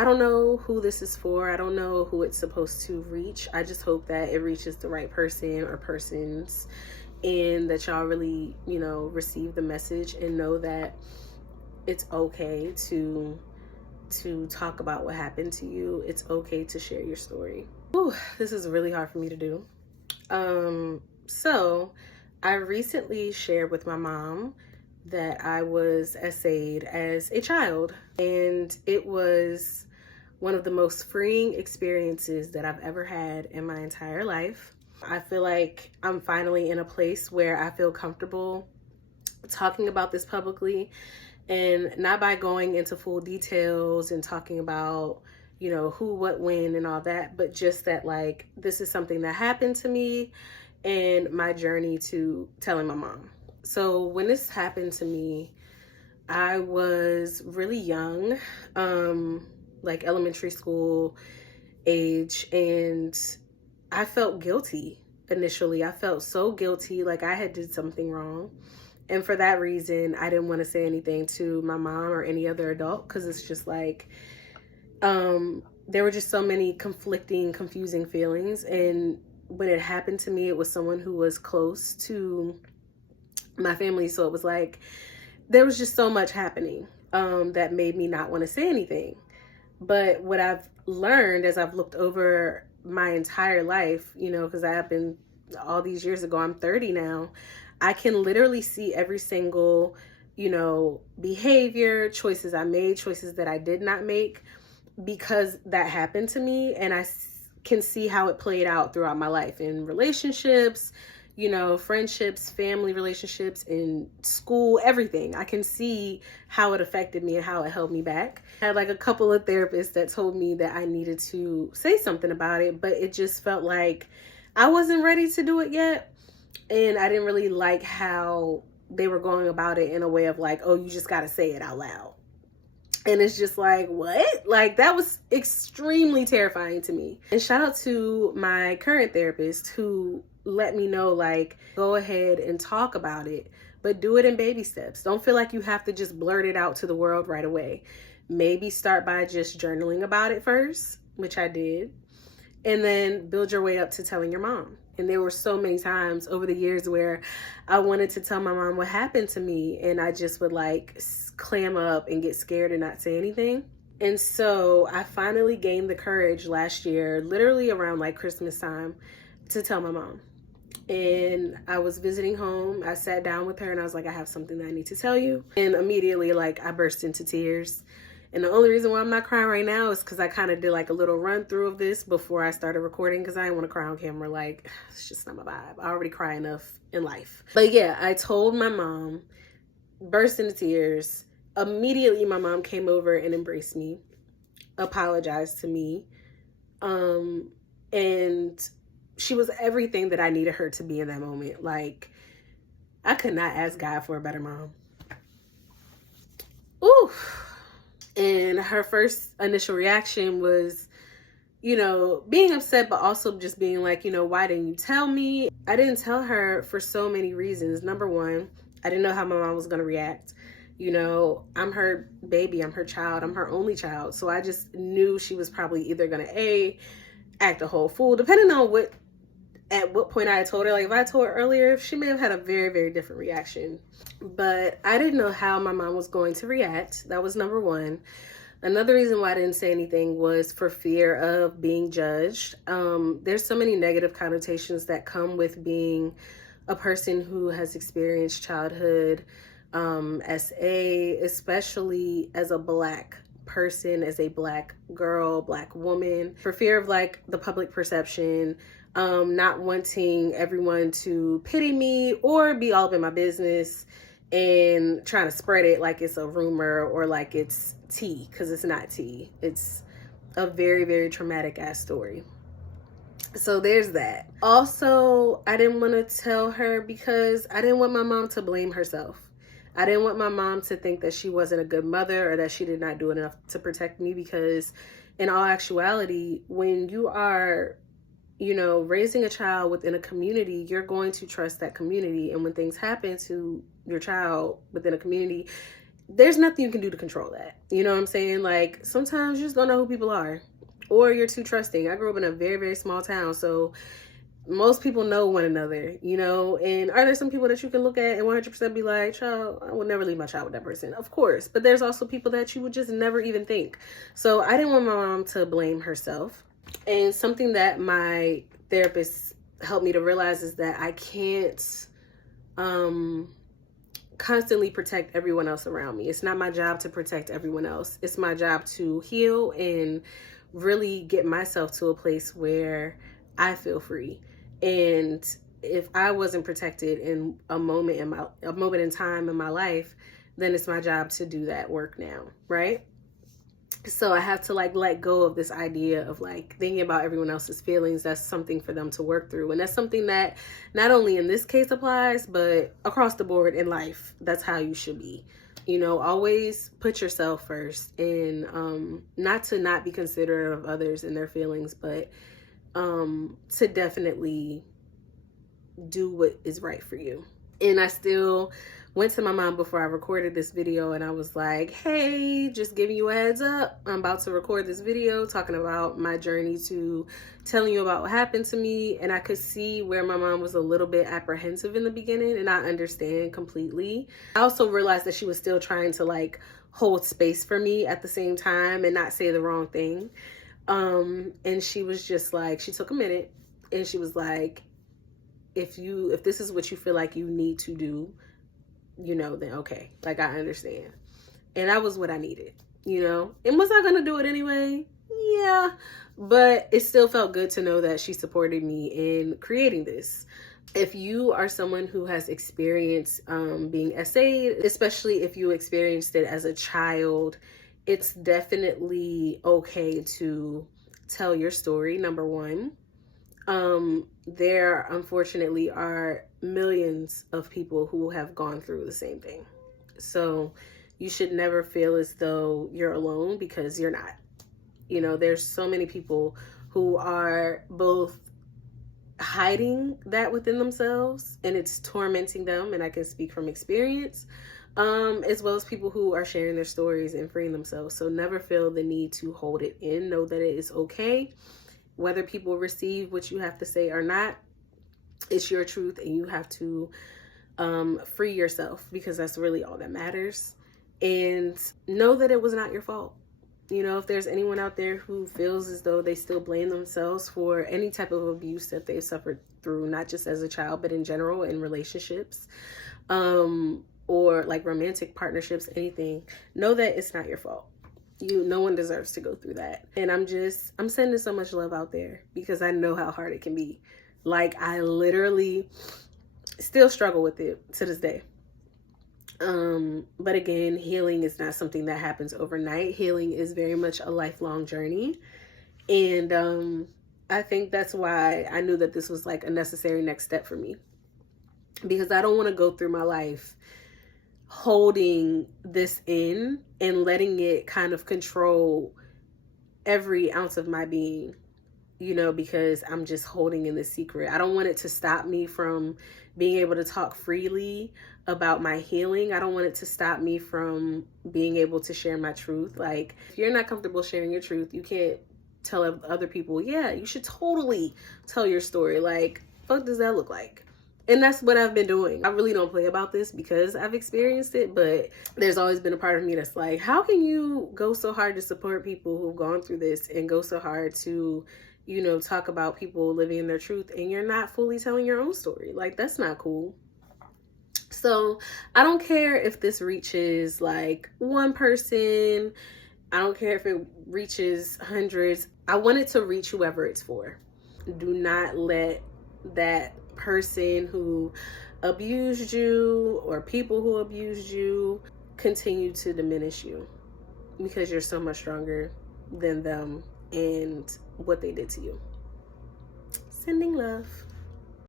I don't know who this is for. I don't know who it's supposed to reach. I just hope that it reaches the right person or persons, and that y'all really, receive the message and know that it's okay to talk about what happened to you. It's okay to share your story. Whew, this is really hard for me to do. So I recently shared with my mom that I was essayed as a child, and it was one of the most freeing experiences that I've ever had in my entire life. I feel like I'm finally in a place where I feel comfortable talking about this publicly, and not by going into full details and talking about, who, what, when, and all that, but just that, like, this is something that happened to me and my journey to telling my mom. So when this happened to me, I was really young, like elementary school age, and I felt guilty initially. I felt so guilty, like I had did something wrong. And for that reason, I didn't want to say anything to my mom or any other adult, because it's just like, there were just so many conflicting, confusing feelings. And when it happened to me, it was someone who was close to my family. So it was like, there was just so much happening that made me not want to say anything. But what I've learned as I've looked over my entire life, because I have been all these years ago, I'm 30 now, I can literally see every single, behavior, choices I made, choices that I did not make, because that happened to me. And I can see how it played out throughout my life in relationships, friendships, family relationships, in school, everything. I can see how it affected me and how it held me back. I had like a couple of therapists that told me that I needed to say something about it, but it just felt like I wasn't ready to do it yet. And I didn't really like how they were going about it in a way of like, oh, you just got to say it out loud. And it's just like, what? Like, that was extremely terrifying to me. And shout out to my current therapist who let me know, like, go ahead and talk about it, but do it in baby steps. Don't feel like you have to just blurt it out to the world right away. Maybe start by just journaling about it first, which I did, and then build your way up to telling your mom. And there were so many times over the years where I wanted to tell my mom what happened to me, and I just would like clam up and get scared and not say anything. And so I finally gained the courage last year, literally around like Christmas time, to tell my mom. And I was visiting home. I sat down with her and I was like, I have something that I need to tell you. And immediately, like, I burst into tears. And the only reason why I'm not crying right now is because I kind of did like a little run through of this before I started recording, because I didn't want to cry on camera. Like, it's just not my vibe. I already cry enough in life. But yeah, I told my mom, burst into tears. Immediately, my mom came over and embraced me, apologized to me. And she was everything that I needed her to be in that moment. Like, I could not ask God for a better mom. Ooh. And her first initial reaction was, being upset, but also just being like, why didn't you tell me? I didn't tell her for so many reasons. Number one, I didn't know how my mom was going to react. I'm her baby, I'm her child, I'm her only child. So I just knew she was probably either going to act a whole fool, depending on at what point I had told her. Like, if I told her earlier, she may have had a very, very different reaction. But I didn't know how my mom was going to react. That was number one. Another reason why I didn't say anything was for fear of being judged. There's so many negative connotations that come with being a person who has experienced childhood SA, especially as a Black person, as a Black girl, Black woman, for fear of like the public perception, not wanting everyone to pity me or be all up in my business and trying to spread it like it's a rumor or like it's tea, because it's not tea. It's a very, very traumatic ass story. So there's that. Also, I didn't want to tell her because I didn't want my mom to blame herself. I didn't want my mom to think that she wasn't a good mother or that she did not do enough to protect me, because in all actuality, when you are raising a child within a community, you're going to trust that community. And when things happen to your child within a community, there's nothing you can do to control that. You know what I'm saying? Like, sometimes you just don't know who people are, or you're too trusting. I grew up in a very, very small town, so most people know one another, you know. And are there some people that you can look at and 100% be like, child, I would never leave my child with that person? Of course. But there's also people that you would just never even think. So I didn't want my mom to blame herself. And something that my therapist helped me to realize is that I can't constantly protect everyone else around me. It's not my job to protect everyone else. It's my job to heal and really get myself to a place where I feel free. And if I wasn't protected in a moment in time in my life, then it's my job to do that work now, right? So I have to like let go of this idea of like thinking about everyone else's feelings. That's something for them to work through. And that's something that not only in this case applies, but across the board in life. That's how you should be. You know, always put yourself first, and not to not be considerate of others and their feelings, but to definitely do what is right for you. And I still went to my mom before I recorded this video, and I was like, hey, just giving you a heads up, I'm about to record this video talking about my journey to telling you about what happened to me. And I could see where my mom was a little bit apprehensive in the beginning, and I understand completely. I also realized that she was still trying to like hold space for me at the same time and not say the wrong thing. And she was just like, she took a minute and she was like, if this is what you feel like you need to do, you know, then okay, like, I understand. And that was what I needed, you know. And was I gonna do it anyway? Yeah, but it still felt good to know that she supported me in creating this. If you are someone who has experienced being SA'd, especially if you experienced it as a child, it's definitely okay to tell your story, number one. There unfortunately are millions of people who have gone through the same thing. So you should never feel as though you're alone, because you're not. You know, there's so many people who are both hiding that within themselves and it's tormenting them, and I can speak from experience, as well as people who are sharing their stories and freeing themselves. So never feel the need to hold it in. Know that it is okay. Whether people receive what you have to say or not, it's your truth, and you have to free yourself, because that's really all that matters. And know that it was not your fault. You know, if there's anyone out there who feels as though they still blame themselves for any type of abuse that they've suffered through, not just as a child, but in general in relationships, or like romantic partnerships, anything, know that it's not your fault. No one deserves to go through that. And I'm sending so much love out there, because I know how hard it can be. Like, I literally still struggle with it to this day. But again, healing is not something that happens overnight. Healing is very much a lifelong journey. And I think that's why I knew that this was like a necessary next step for me, because I don't want to go through my life holding this in and letting it kind of control every ounce of my being, you know, because I'm just holding in the secret. I don't want it to stop me from being able to talk freely about my healing. I don't want it to stop me from being able to share my truth. Like, if you're not comfortable sharing your truth, you can't tell other people, yeah, you should totally tell your story. Like, fuck does that look like? And that's what I've been doing. I really don't play about this because I've experienced it, but there's always been a part of me that's like, how can you go so hard to support people who've gone through this and go so hard to, you know, talk about people living in their truth, and you're not fully telling your own story? Like, that's not cool. So I don't care if this reaches like one person. I don't care if it reaches hundreds. I want it to reach whoever it's for. Do not let that person who abused you or people who abused you continue to diminish you, because you're so much stronger than them and what they did to you. Sending love.